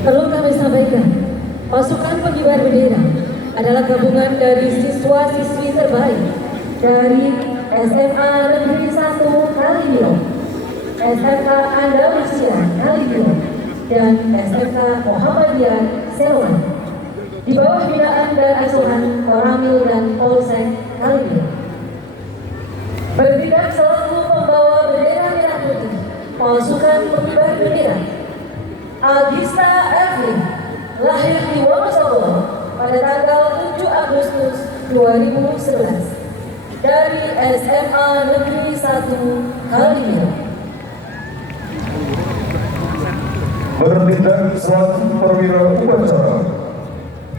Perlu kami sampaikan, pasukan pengibar bendera adalah gabungan dari siswa-siswi terbaik dari SMA Negeri 1 Kalibiro, SMK Andalusia Kalibiro, dan SMK Muhammadiyah Seruan di bawah binaan dan asuhan Koramil dan Polsek Kalibiro. Bertindak selaku pembawa bendera merah putih pasukan pengibar bendera Agista Evelyn, lahir di Wonosobo pada tanggal 7 Agustus 2011 dari SMA Negeri 1 Kalibiro. Bertindak selaku perwira upacara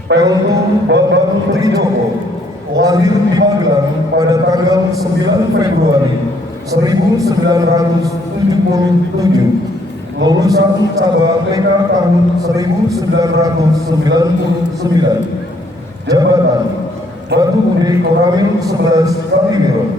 Peltu Bambang Trijoko, lahir di Magelang pada tanggal 9 Februari 1977, lulusan Cabang TK tahun 1999, jabatan Batu Budi Koramil 11 Kalibiro.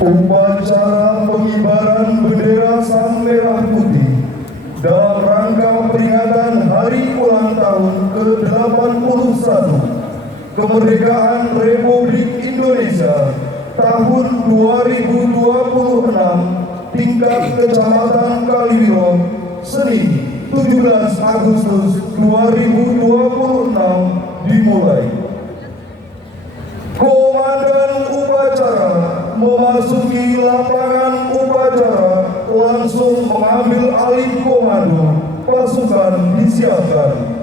Upacara pengibaran bendera Sang Merah Putih dalam rangka peringatan Hari Ulang Tahun ke-81 Kemerdekaan Republik Indonesia tahun 2026 tingkat Kecamatan Kalibiro, Senin 17 Agustus 2026 dimulai. Komandan upacara memasuki lapangan upacara langsung mengambil alih komando. Pasukan disiapkan.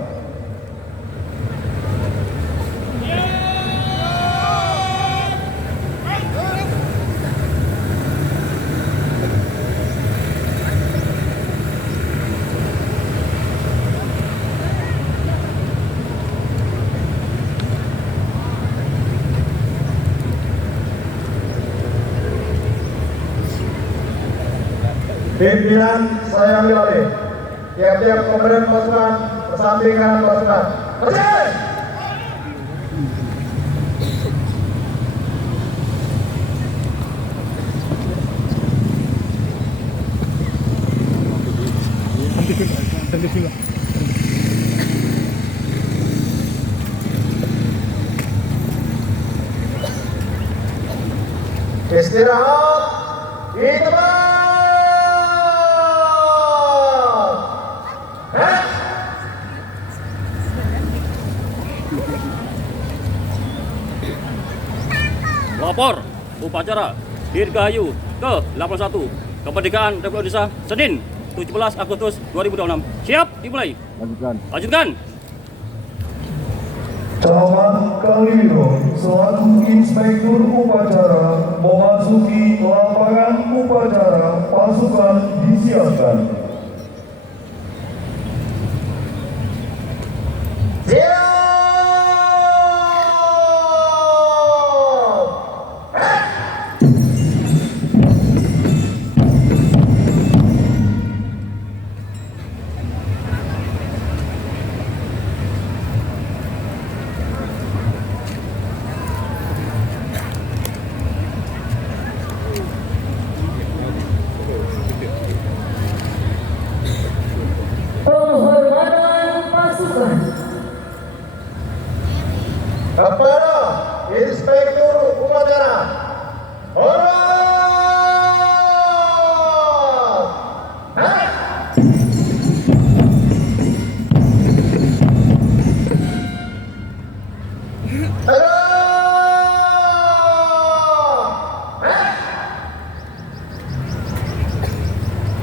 Pimpinan saya ambil alih. Tiap-tiap komandan pasukan bersamping kanan pasukan. Berjalan! Istirahat di tempat. Lapor upacara Dirgahayu ke-81 Kemerdekaan Republik Indonesia Senin 17 Agustus 2026. Siap, dimulai. Lanjutkan. Camat Kalibiro selaku Inspektur Upacara memasuki lapangan upacara. Pasukan disiapkan. Kepada Inspektur Upacara, hormat!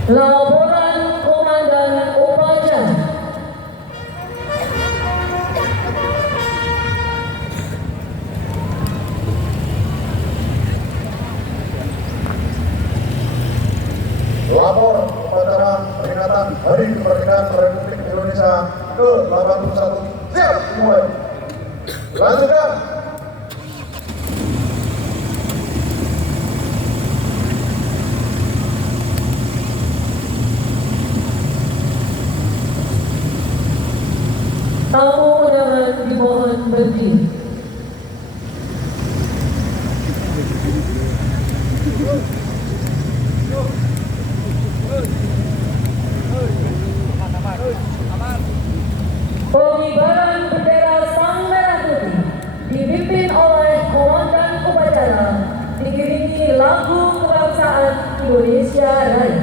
Laporan Komandan Upacara. Lapor upacara peringatan Hari Kemerdekaan Republik Indonesia ke-81. Siap, dimulai. Lanjutkan. Tamu undangan dimohon berdiri. Pengibaran bendera Sang Merah Putih dipimpin oleh Komandan Upacara diiringi lagu kebangsaan Indonesia Raya.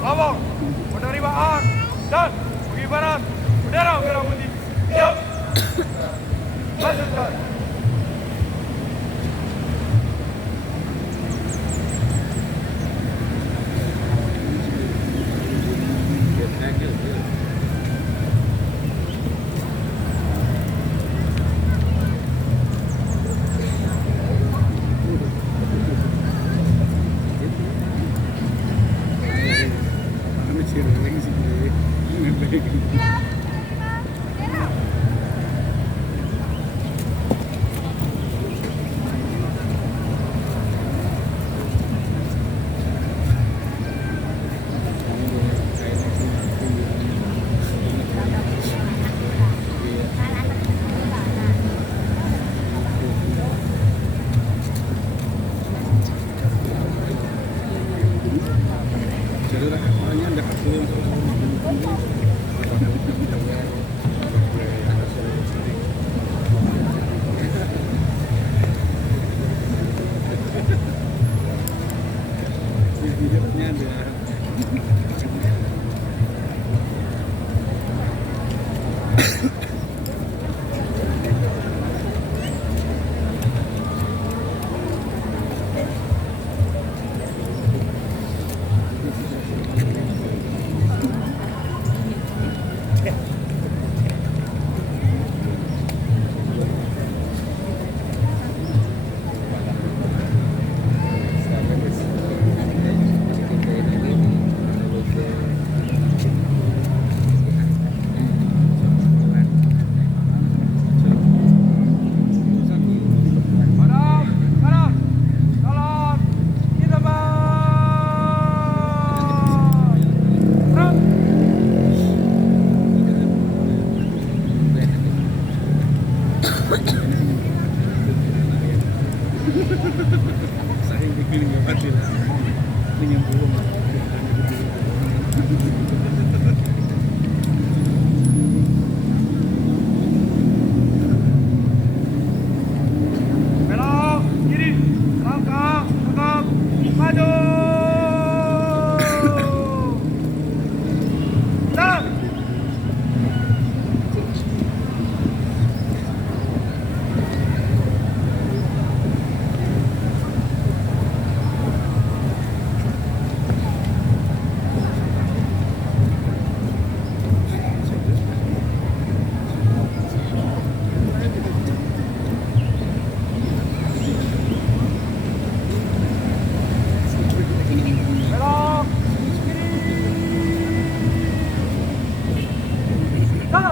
Lapor penerimaan dan pengibaran bendera merah putih. Siap. Lanjutkan. Belok kiri, langkah, tegap, maju. Stop. Belok kiri. Stop.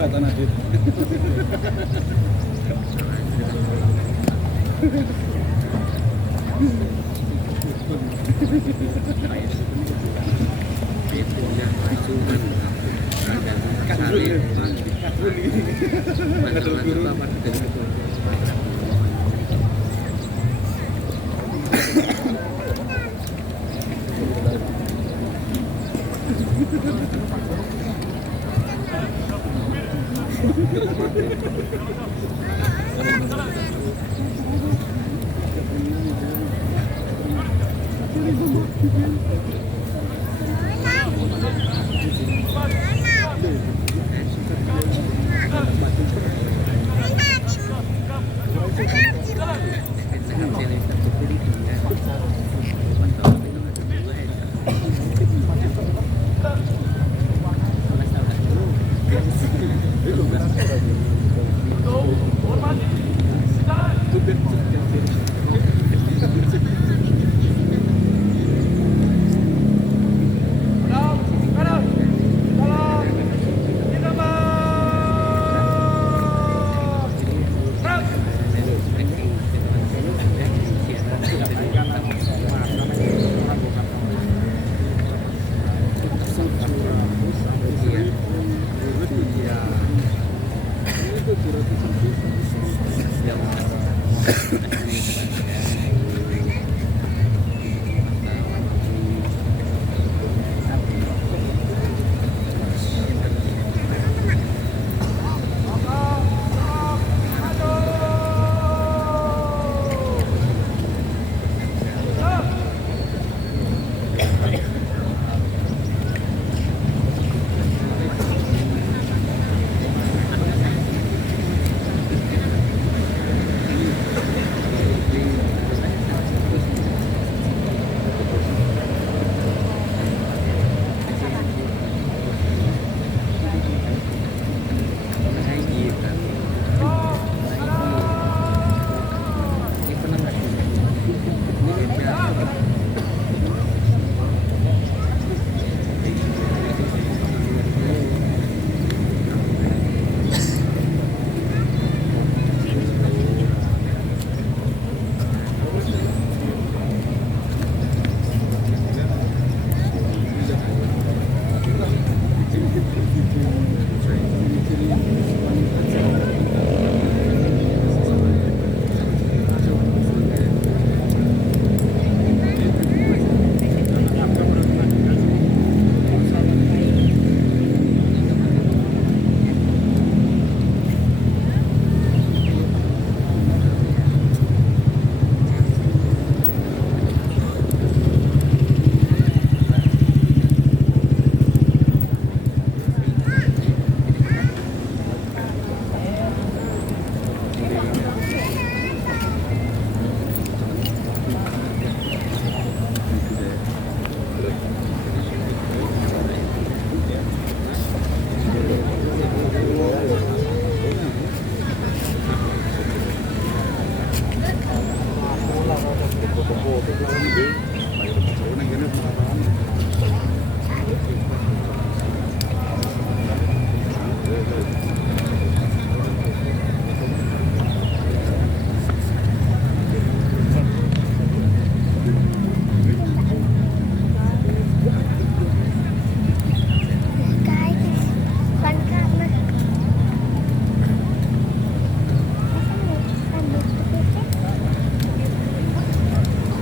Jabatan Adit.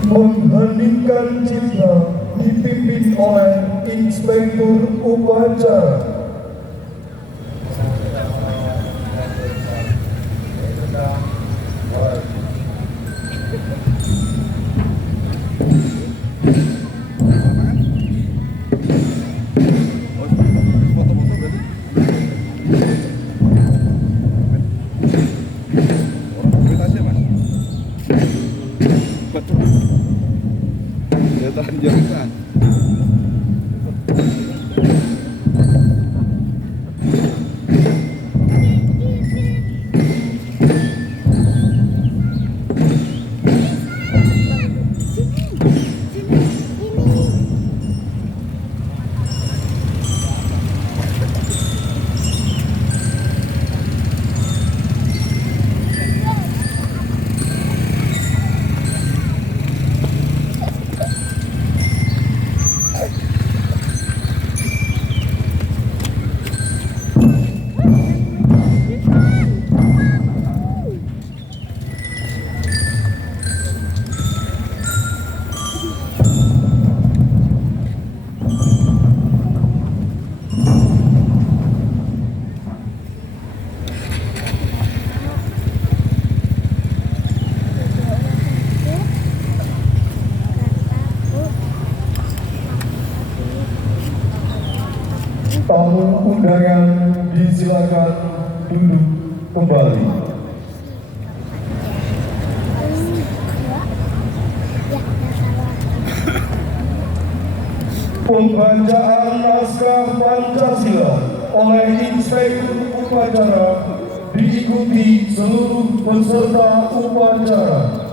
Mengheningkan cipta dipimpin oleh Inspektur Upacara. Jauhan. Undangan disilakan duduk kembali. Pembacaan naskah Pancasila oleh Inspektur Upacara diikuti seluruh peserta upacara.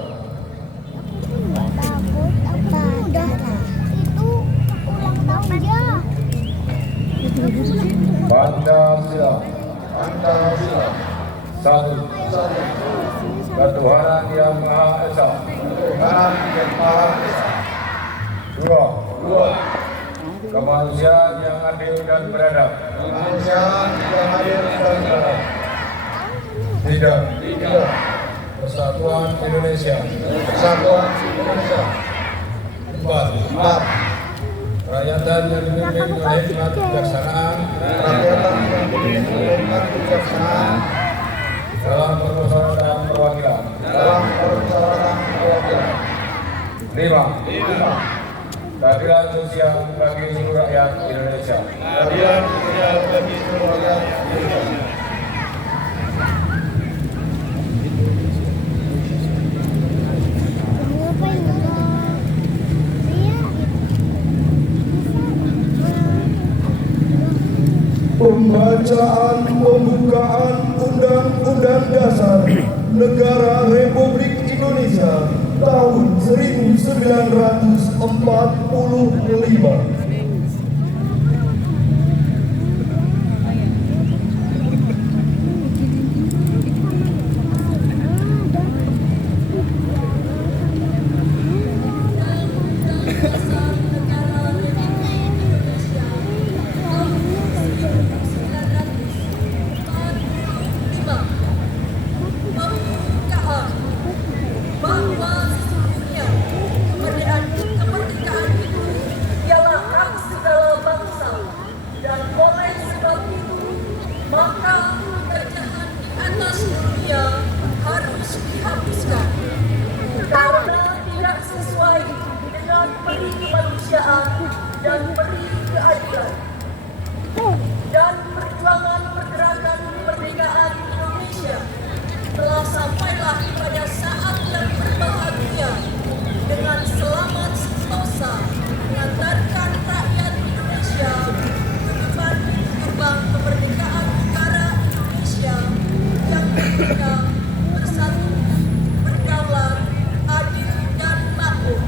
Pancasila. Pancasila. Satu. Ketuhanan yang Maha Esa. Tuhan yang Maha Esa. Dua. Dua. Kemanusiaan yang adil dan beradab. Kemanusiaan yang adil dan beradab. Tiga. Tiga. Persatuan Indonesia. Persatuan Indonesia. Empat. Empat. Kerakyatan yang dipimpin oleh hikmat kebijaksanaan Kerakyatan yang dipimpin oleh hikmat kebijaksanaan dalam permusyawaratan perwakilan. dalam permusyawaratan perwakilan. Lima. Lima. Keadilan sosial bagi seluruh rakyat Indonesia. Keadilan sosial bagi seluruh rakyat Indonesia. Pembacaan pembukaan Undang-Undang Dasar Negara Republik Indonesia tahun 1945. Bahwa sesungguhnya kemerdekaan itu ialah hak segala bangsa, dan oleh sebab itu maka penjajahan di atas dunia harus dihapuskan karena tidak sesuai dengan peri kemanusiaan dan peri keadilan. Dan perjuangan pergerakan kemerdekaan Indonesia telah sampailah pada saat yang berbahagia dengan selamat sentosa mengantarkan rakyat Indonesia ke depan gerbang kemerdekaan negara Indonesia yang merdeka, bersatu, berdaulat, adil dan makmur.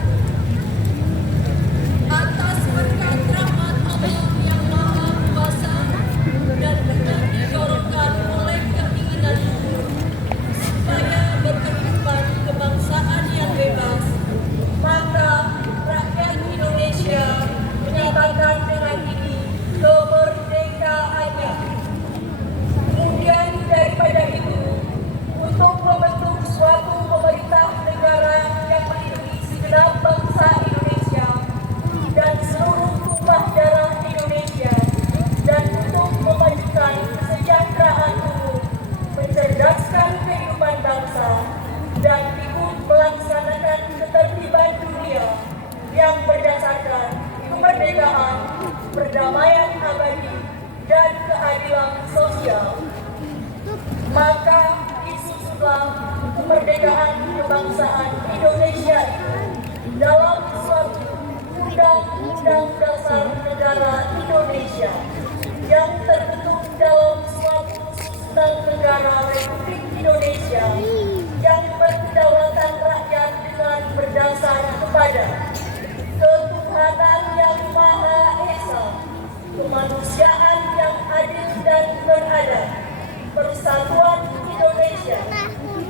Atas berkat rahmat Allah yang Maha Kuasa dan dengan didorongkan oleh keinginan supaya berkehidupan kebangsaan yang bebas, maka rakyat Indonesia menyatakan dengan ini kemerdekaannya. Kemudian daripada itu, untuk membentuk suatu pemerintah negara yang melindungi segenap bangsa Indonesia dan seluruh tumpah darah Indonesia, dan untuk memajukan kesejahteraan umum, mencerdaskan kehidupan bangsa, dan ikut melaksanakan ketertiban dunia yang berdasarkan kemerdekaan, perdamaian abadi, dan keadilan sosial. Maka disusunlah kemerdekaan kebangsaan Indonesia itu dalam suatu Undang-Undang Dasar Negara Indonesia yang terbentuk dalam suatu susunan negara Republik Indonesia yang berkedaulatan rakyat dengan berdasar kepada ketuhanan yang Maha Esa, kemanusiaan yang adil dan beradab, persatuan Indonesia,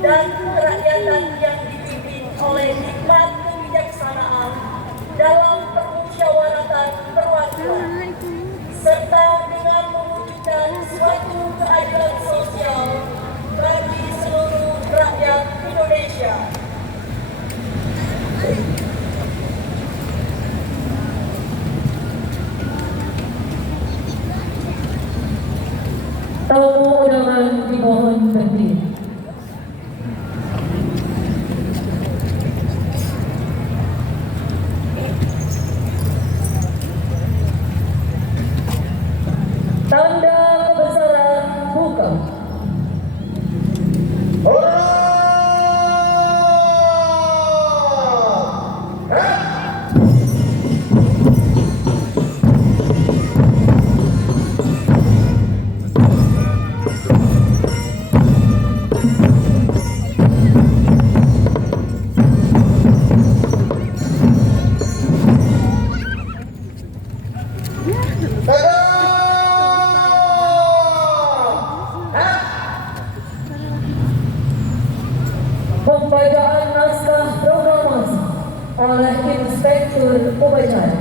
dan kerakyatan yang dipimpin oleh hikmat kebijaksanaan dalam permusyawaratan perwakilan, serta dengan mewujudkan suatu keadilan sosial bagi seluruh rakyat Indonesia. Tamu undangan dimohon berdiri. Tanda pembacaan naskah proklamasi oleh Inspektur Upacara.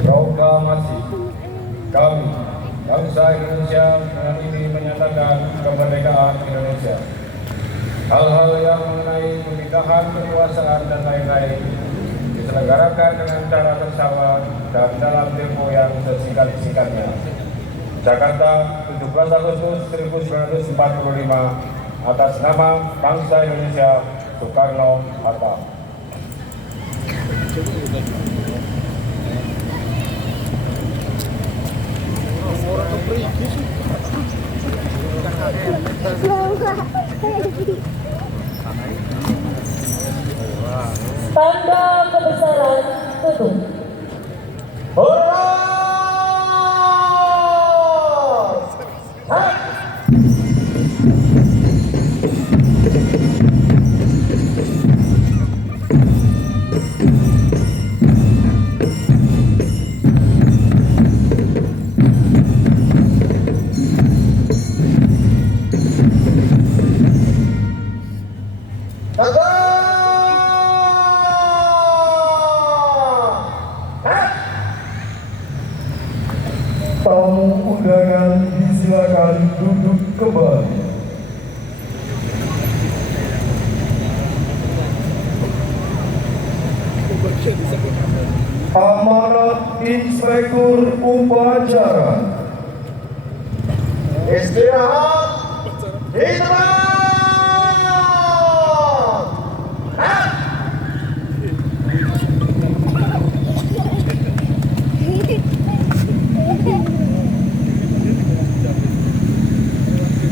Proklamasi. Kami, bangsa Indonesia, dengan ini menyatakan kemerdekaan Indonesia. Hal-hal yang mengenai pemindahan kekuasaan dan lain-lain diselenggarakan dengan cara bersama dan dalam tempo yang sesingkat-singkatnya. Jakarta, 17 Agustus 1945, atas nama bangsa Indonesia, Soekarno-Hatta. Tanda kebesaran tutup. Tamu undangan disilakan duduk kembali. Amanat Inspektur Upacara. Istirahat di tempat.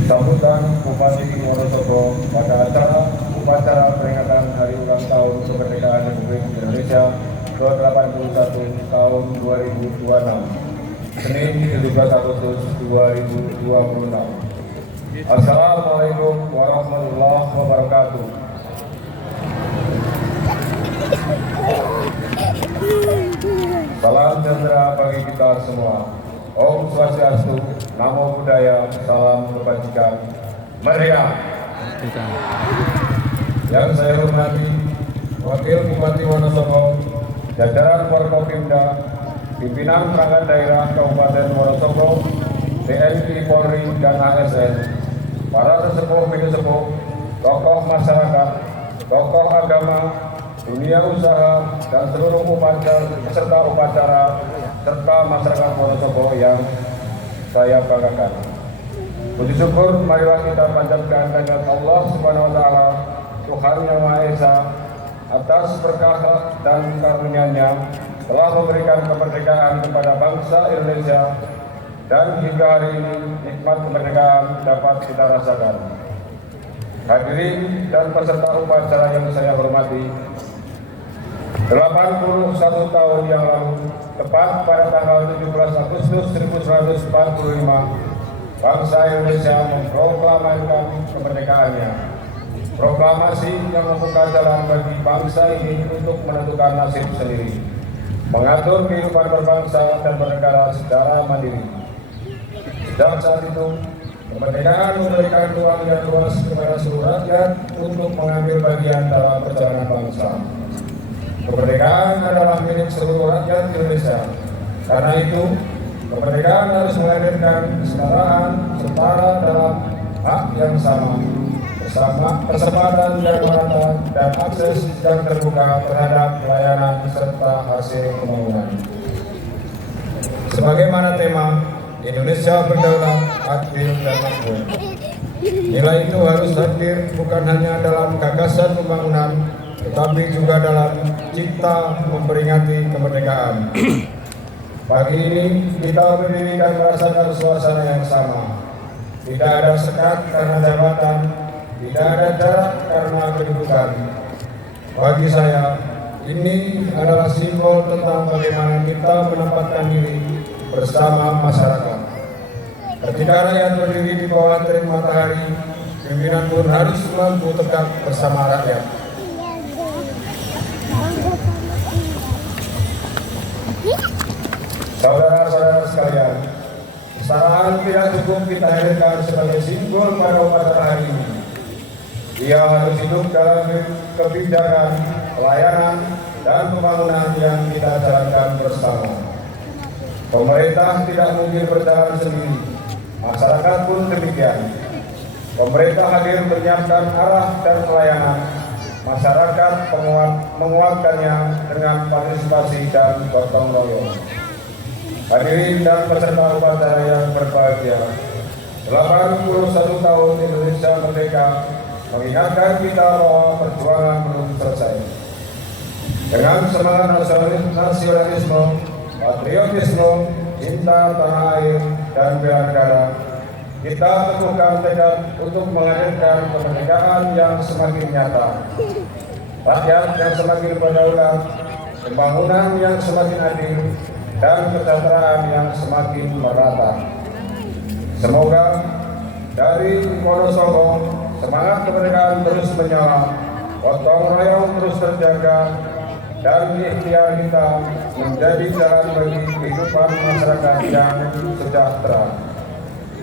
Sambutan Bupati Wonosobo pada acara upacara peringatan Hari Ulang Tahun Kemerdekaan Republik Indonesia ke-81 tahun 2026, Senin 17 Agustus 2026. Assalamualaikum warahmatullahi wabarakatuh. Salam sejahtera bagi kita semua. Om Swastiastu, Namo Buddhaya, Salam Kebajikan, Merdeka. Yang saya hormati Wakil Bupati Wonosobo, jajaran Forkopimda, pimpinan perangkat daerah Kabupaten Wonosobo, TNI, Polri, dan ASN, para sesepuh, sepuh, tokoh masyarakat, tokoh agama, dunia usaha, dan seluruh peserta upacara serta masyarakat Wonosobo yang saya banggakan. Puji syukur marilah kita panjatkan kehadirat Allah Subhanahu wa taala, Tuhan Yang Maha Esa, atas berkah dan karunia-Nya telah memberikan kemerdekaan kepada bangsa Indonesia, dan hingga hari ini nikmat kemerdekaan dapat kita rasakan. Hadirin dan peserta upacara yang saya hormati, 81 tahun yang lalu, tepat pada tanggal 17 Agustus 1945, bangsa Indonesia memproklamasikan kemerdekaannya. Proklamasi yang membuka jalan bagi bangsa ini untuk menentukan nasib sendiri, mengatur kehidupan berbangsa dan bernegara secara mandiri. Sejak saat itu, kemerdekaan memberikan ruang yang luas kepada seluruh rakyat untuk mengambil bagian dalam perjalanan bangsa. Kemerdekaan adalah milik seluruh rakyat Indonesia. Karena itu, kemerdekaan harus menghadirkan kesetaraan, setara dalam hak yang sama, kesempatan yang merata, dan akses yang terbuka terhadap pelayanan serta hasil pembangunan. Sebagaimana tema Indonesia berdaulat, adil, dan makmur, nilai itu harus hadir bukan hanya dalam gagasan pembangunan, tetapi juga dalam cipta memperingati kemerdekaan. Pagi ini kita berdiri dan merasakan suasana yang sama. Tidak ada sekat karena jabatan, tidak ada jarak karena kedudukan. Bagi saya, ini adalah simbol tentang bagaimana kita menempatkan diri bersama masyarakat. Ketika rakyat berdiri di bawah terik matahari, pimpinan pun harus mampu tegak bersama rakyat. Saudara-saudara sekalian, Kesetaraan tidak cukup kita hadirkan sebagai simbol pada upacara hari ini. Ia harus hidup dalam kebijakan, pelayanan, dan pembangunan yang kita jalankan bersama. Pemerintah tidak mungkin berjalan sendiri, masyarakat pun demikian. Pemerintah hadir menyiapkan arah dan pelayanan, masyarakat menguatkannya dengan partisipasi dan gotong royong. Hadirin dan peserta upacara yang berbahagia, 81 tahun Indonesia merdeka mengingatkan kita bahwa perjuangan belum selesai. Dengan semangat nasionalisme, patriotisme, cinta tanah air, dan bela negara, kita teguhkan tekad untuk menghadirkan kemerdekaan yang semakin nyata, rakyat yang semakin berdaulat, pembangunan yang semakin adil, dan kesejahteraan yang semakin merata. Semoga dari Wonosobo semangat kemerdekaan terus menyala, gotong royong terus terjaga, dan ikhtiar kita menjadi jalan bagi kehidupan masyarakat yang sejahtera.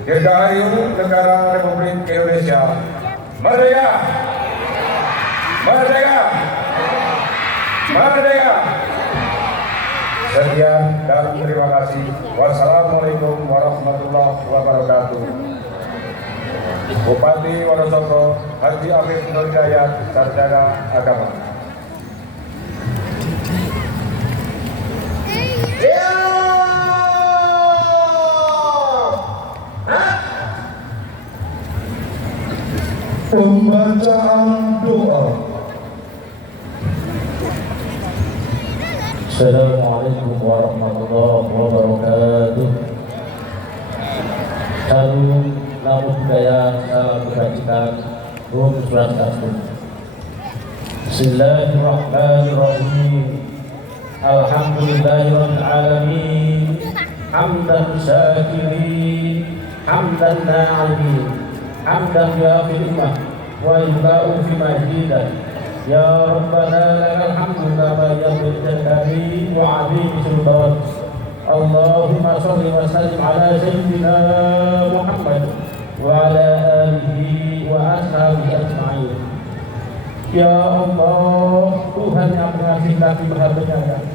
Dirgahayu Negara Republik Indonesia Merdeka! Merdeka! Merdeka! Sekian dan terima kasih. Wassalamualaikum warahmatullahi wabarakatuh. Bupati Wonosobo Haji Afif Nur Hidayat, Sarjana Agama. Pembacaan doa. Assalamualaikum warahmatullahi wabarakatuh. Salam namo buddhaya, salam kebajikan, Om Swastiastu. Bismillahirrahmanirrahim. Alhamdulillahirabbil alamin. Hamdan syakirin, hamdan na'imin, hamdan yafi ummah wa yubau fi majidah. Ya Rabbana lakal hamdu kama yanbaghi li wa 'azimi sultan. Allahumma shalli wa sallim ala sayyidina Muhammad wa ala alihi wa ashabihi ajma'in. Ya Allah, Tuhan yang mengasihi lagi Maha Penyayang,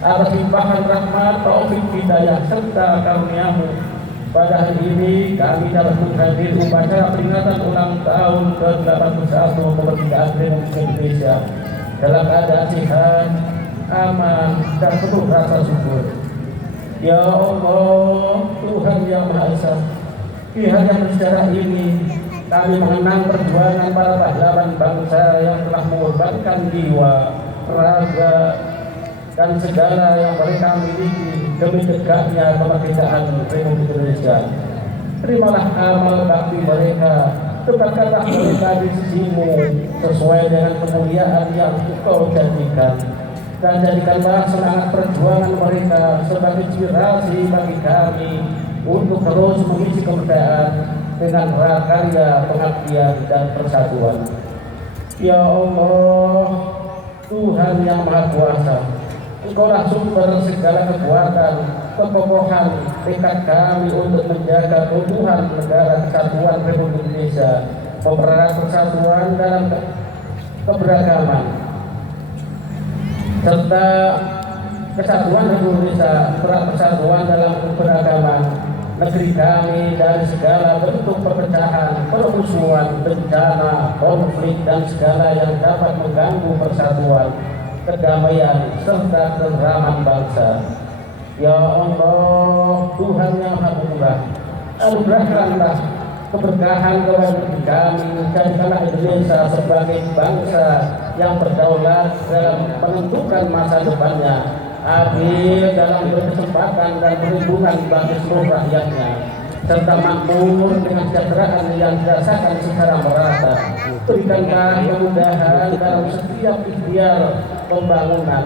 atas limpahan rahmat, taufik, hidayah serta karunia-Mu, pada hari ini kami dapat menghadiri upacara peringatan ulang tahun ke-81 kemerdekaan Republik Indonesia dalam keadaan sehat, aman, dan penuh rasa syukur. Ya Allah, Tuhan yang Maha Esa, di hari yang bersejarah ini kami mengenang perjuangan para pahlawan bangsa yang telah mengorbankan jiwa, raga, dan segala yang mereka miliki demi tegaknya kemerdekaan Republik Indonesia. Terimalah amal bakti mereka, tempatkanlah mereka di sisi-Mu sesuai dengan kemuliaan yang Engkau janjikan, dan jadikanlah semangat perjuangan mereka sebagai inspirasi bagi kami untuk terus mengisi kemerdekaan dengan karya, pengabdian, dan persatuan. Ya Allah, Tuhan yang Maha Kuasa, Engkaulah sumber segala kekuatan, kekokohan, tekad kami untuk menjaga keutuhan negara kesatuan Republik Indonesia, mempererat persatuan dalam keberagaman, serta kesatuan Republik Indonesia, persatuan dalam keberagaman negeri kami dari segala bentuk perpecahan, permusuhan, bencana, konflik, dan segala yang dapat mengganggu persatuan, kedamaian, serta ketentraman bangsa. Ya Allah, Tuhan yang Maha Pemurah, anugerahkanlah keberkahan kepada kami, jadikanlah Indonesia sebagai bangsa yang berdaulat dalam menentukan masa depannya, adil dalam berkesempatan dan perlindungan bagi seluruh rakyatnya, serta makmur dengan kesejahteraan yang dirasakan secara merata. Berikanlah kemudahan dalam setiap ikhtiar pembangunan,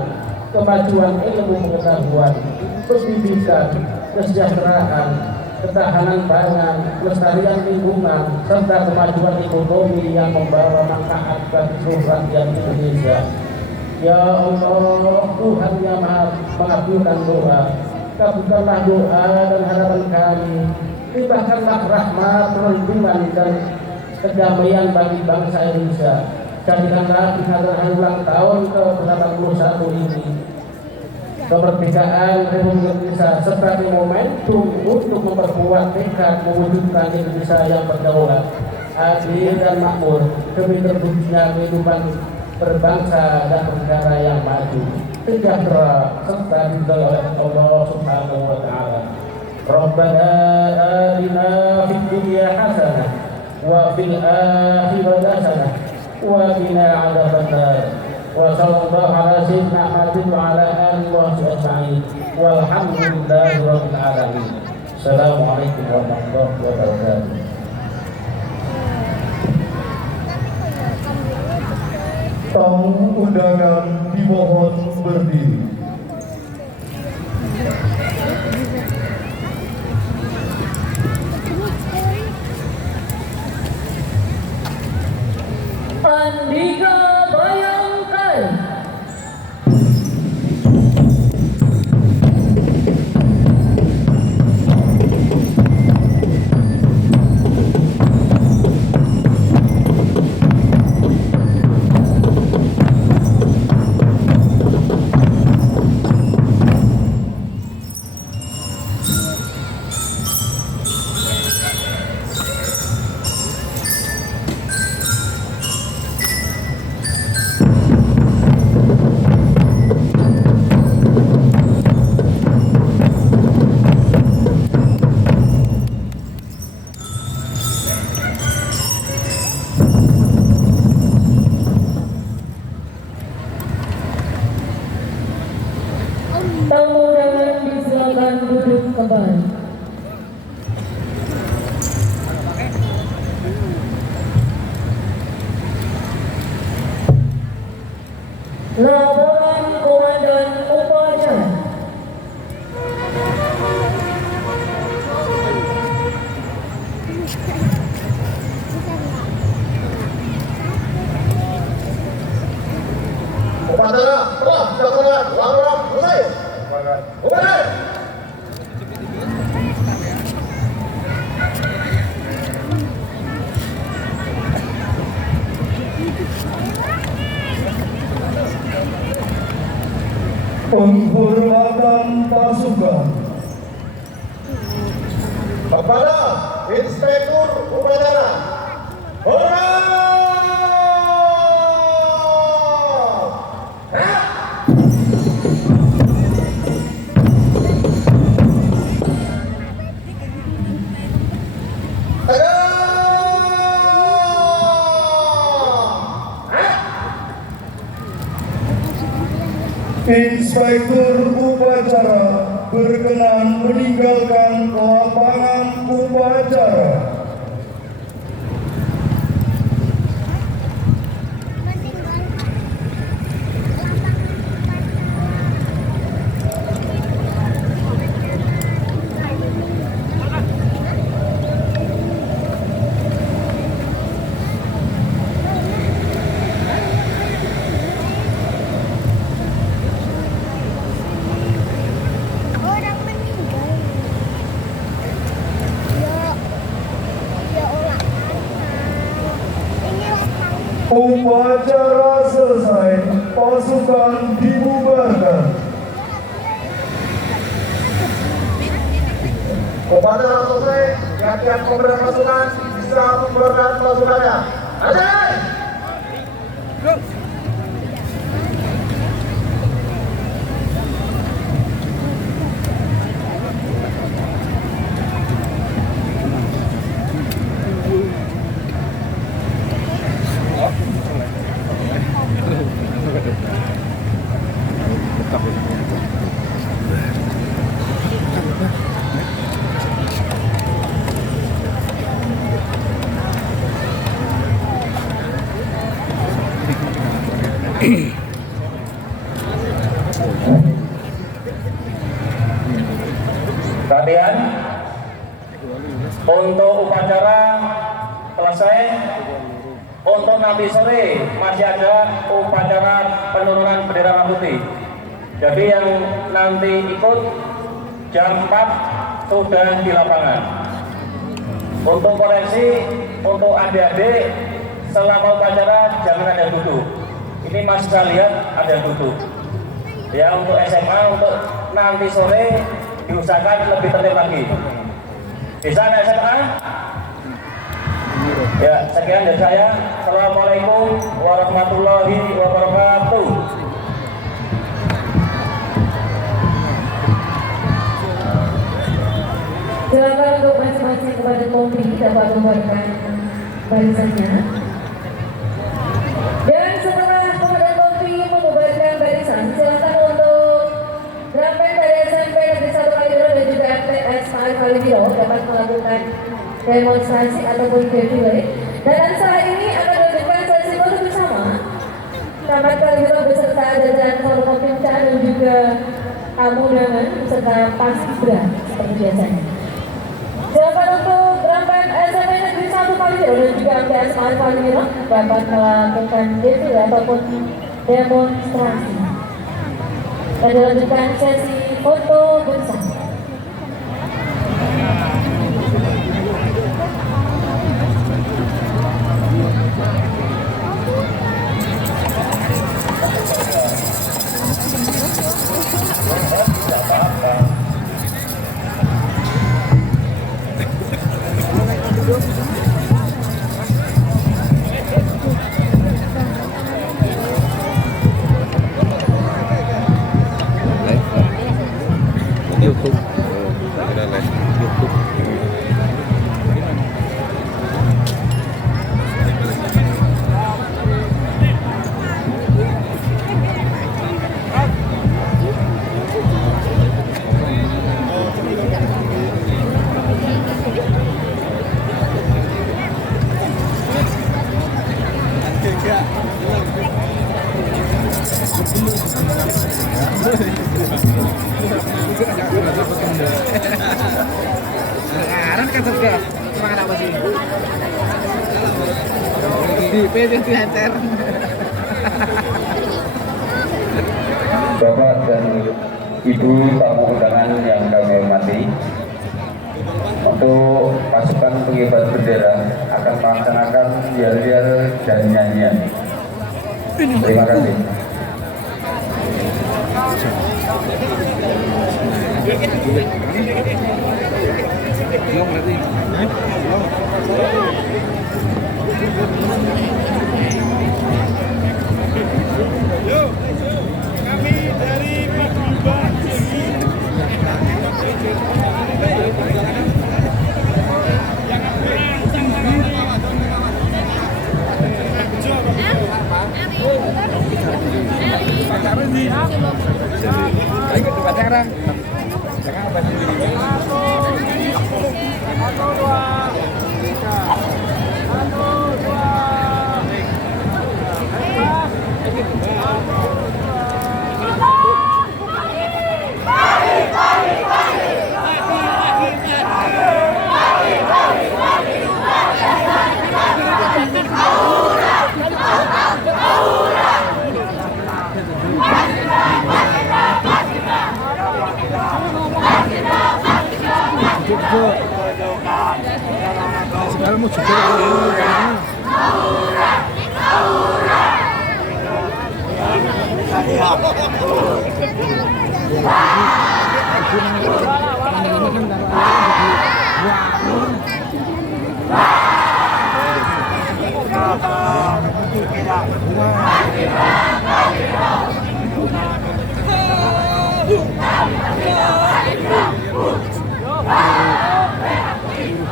kemajuan ilmu pengetahuan, pendidikan, kesejahteraan, ketahanan pangan, kelestarian lingkungan, serta kemajuan ekonomi yang membawa manfaat bagi seluruh rakyat Indonesia. Ya Allah, Tuhan yang Maha mengabulkan doa, kabulkanlah doa dan harapan kami, limpahkanlah rahmat, perlindungan dan kedamaian bagi bangsa Indonesia. Jadikanlah peringatan ulang tahun ke-81 ini kemerdekaan Republik Indonesia sebagai momentum untuk memperkuat tekad mewujudkan Indonesia yang berdaulat, adil dan makmur demi terwujudnya kehidupan berbangsa dan bernegara yang maju, sejahtera serta diridhoi oleh Allah Subhanahu wa taala. Rabbana atina fid dunya hasanah wa fil akhirati hasanah wa qina adzabannar. Wa sallallahu ala sayyidina Muhammadin wa ala alihi wa sahbihi ajma'in. Walhamdulillahi rabbil alamin. Assalamualaikum warahmatullahi wabarakatuh. Tamu undangan dimohon berdiri. Andika Bayangkara. Tamu undangan disilakan duduk kembali. Laporan Komandan Upacara. Upacara telah dilaksanakan. Laporan selesai. Komandan. Penghormatan pasukan. Kepada Inspektur Upacara. Hormat. Inspektur upacara berkenan meninggalkan lapangan upacara. Orang meninggal. Ya Allah. Ini lapang. Upacara selesai, pasukan dibubarkan. Upacara selesai. Tiap-tiap komandan pasukan bisa membubarkan pasukannya. Aceh. Perhatian, untuk upacara selesai. Untuk nanti sore masih ada upacara penurunan bendera merah putih. Jadi yang nanti ikut jam 4 sudah di lapangan. Untuk koreksi, untuk adik-adik selama upacara jangan ada duduk. Ini Mas saya lihat ada duduk. Ya, untuk SMA, untuk nanti sore diusahakan lebih tertib lagi. Bisa anak SMA? Ya, sekian dari saya. Assalamualaikum warahmatullahi wabarakatuh. Silakan untuk masing-masing kepada Kompi dapat membuatkan barisannya. Dan setelah Komandan Kompi membubarkan barisan, silakan untuk drum band dari SMP Negeri 1 Kalibiro dan juga MTS Ma'arif Kalibiro dapat melakukan demonstrasi ataupun defile. Dan setelah ini akan dilakukan sesi foto bersama Camat Kalibiro beserta jajaran Forkopimda dan juga tamu undangan beserta Paskibra seperti biasanya. Silakan untuk drum band SMP Negeri 1 Kalibiro dan juga MTS Ma'arif Kalibiro dapat melakukan defile ataupun demonstrasi. Dan dilanjutkan sesi foto bersama. YouTube. Tak kira live YouTube. Sekarang kan sudah semangat apa sih? Di PD dihantar. Bapak dan Ibu tamu undangan yang kami hormati, untuk pasukan pengibar bendera akan melaksanakan yel-yel dan nyanyian. Terima kasih. Kami dari Paguyuban pacaran. Sekarang mau juga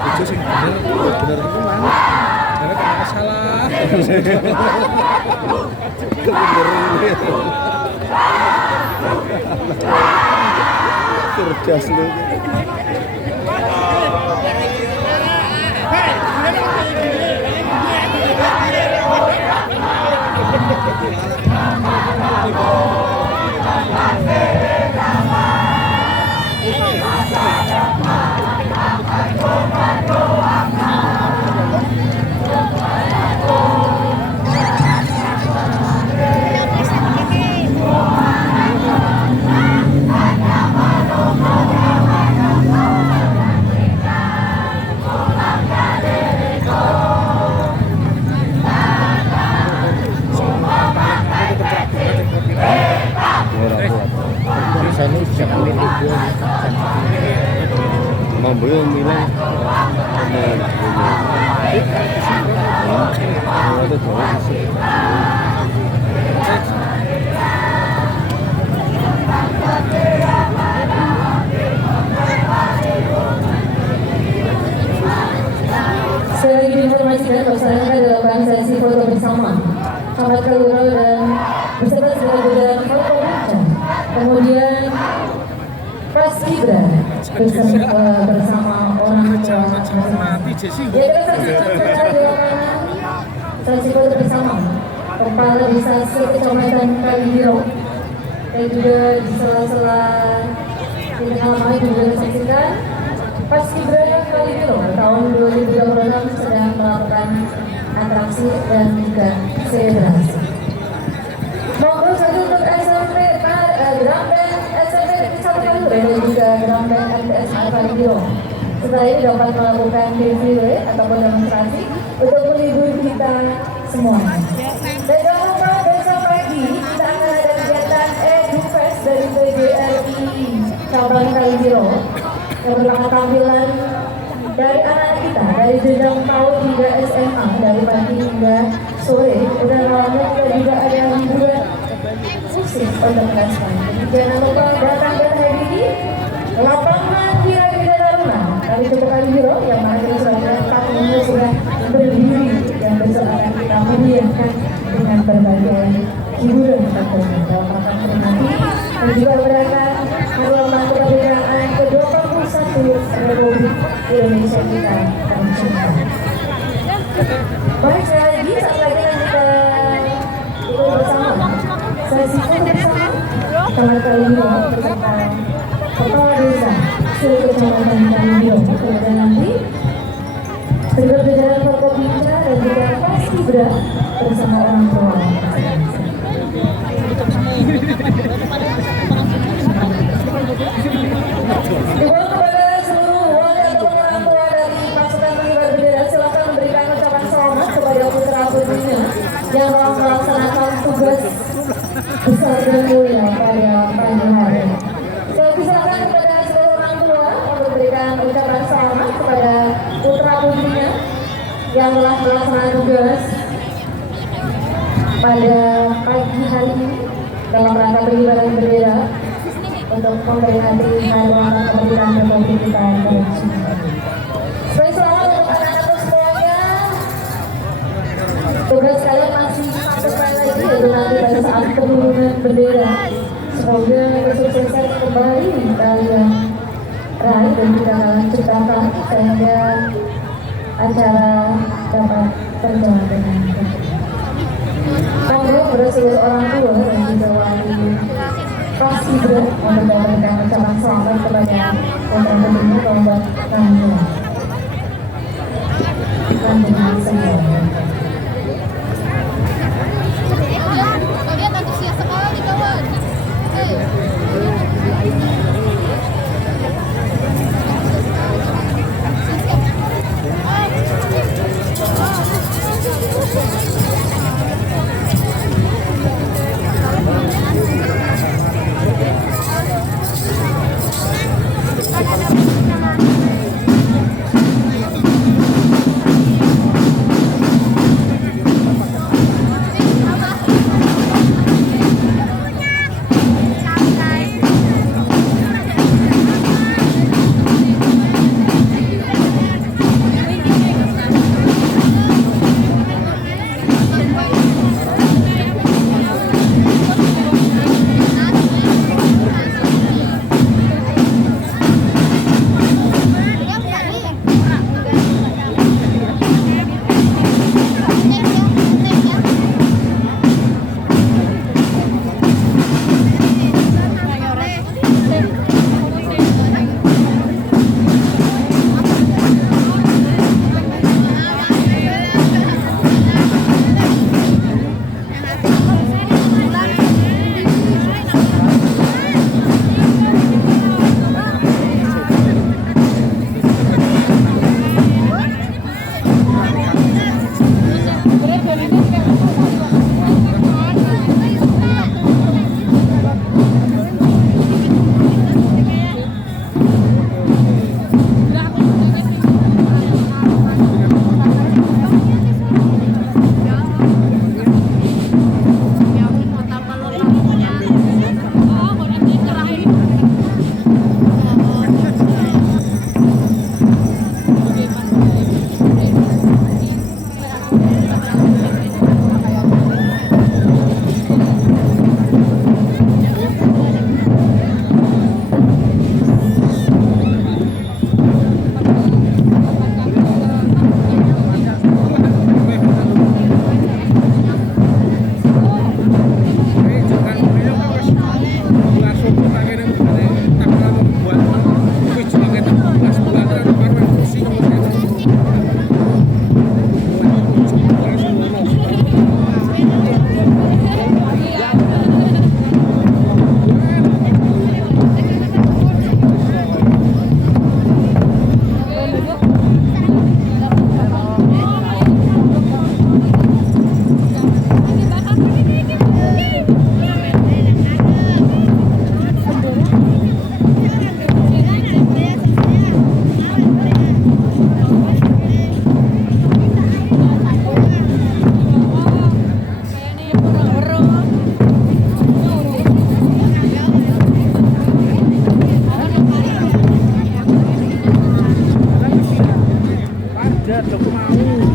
itu sih bener itu mana? Karena kalau salah. Cerdas lu. Hanya menunggu Mamboyo bilang ada Sekali diinformasikan bahwasanya dilakukan sesi foto bersama Camat Kaliwiro dan beserta segala jajaran Forkopimda. Kemudian Paskibra bersama orang tua. Ya, kita saksikan dilakukan sesi foto bersama Kepala Desa Kecamatan Kaliwiro dan juga di sela-sela di tengah malam juga disaksikan Paskibra Kaliwiro tahun 2026 sedang melakukan atraksi dan juga selebrasi. Monggo saja untuk SMP Drum Band SMP Desa Kaliwiro dan juga Drum Band MTS Kaliwiro. Setelah ini dapat melakukan defile ataupun demonstrasi untuk menghibur kita semuanya. Dan jangan lupa besok pagi kita akan ada kegiatan EduFest dari PGRI Cabang Kaliwiro yang merupakan tampilan dari anak kita dari jenjang PAUD hingga SMA dari pagi hingga sore. Dan malamnya kita juga ada hiburan musik untuk mereka. Jadi jangan lupa datang dan hadiri lapangan Wirabida Taruna kami Coba Kaliwiro yang mana kita sudah melihat patungnya sudah berdiri dan besok akan kita meriahkan dengan berbagai hiburan tentunya dalam rangka memperingati dan juga merayakan hari ulang tahun kemerdekaan ke-21 Republik Indonesia kita tercinta. Baik, sekali lagi saat lagi kita ikut bersama sesi foto bersama Camat Kaliwiro beserta Kepala Desa seluruh Kecamatan Kaliwiro. Kemudian nanti segera jajaran Forkopimda dan juga Paskibra bersama orang tua. Dibuat kepada seluruh warga atau orang tua dari pasukan pengibar bendera, silakan memberikan ucapan selamat kepada putra putrinya yang telah melaksanakan tugas besar dan mulia pada pagi hari. Silakan kepada seluruh orang tua untuk memberikan ucapan selamat kepada putra putrinya yang telah melaksanakan tugas pada pagi hari ini dalam rangka pengibaran bendera untuk memperingati hari ulang tahun kemerdekaan Republik kita tercinta. Selain selamat untuk anak-anak semuanya. Tugas kalian masih satu kali lagi yaitu nanti pada saat penurunan bendera. Semoga kesuksesan kembali kalian raih dan juga kalian ciptakan sehingga acara dapat berjalan dengan baik. Monggo kepada seluruh orang tua dan juga wali Paskibra memberikan ucapan selamat kepada putra putrinya kelompok Kaliwiro. Lanjutkan saja. Kalian antusias sekali kawan. Hey. Joko mau.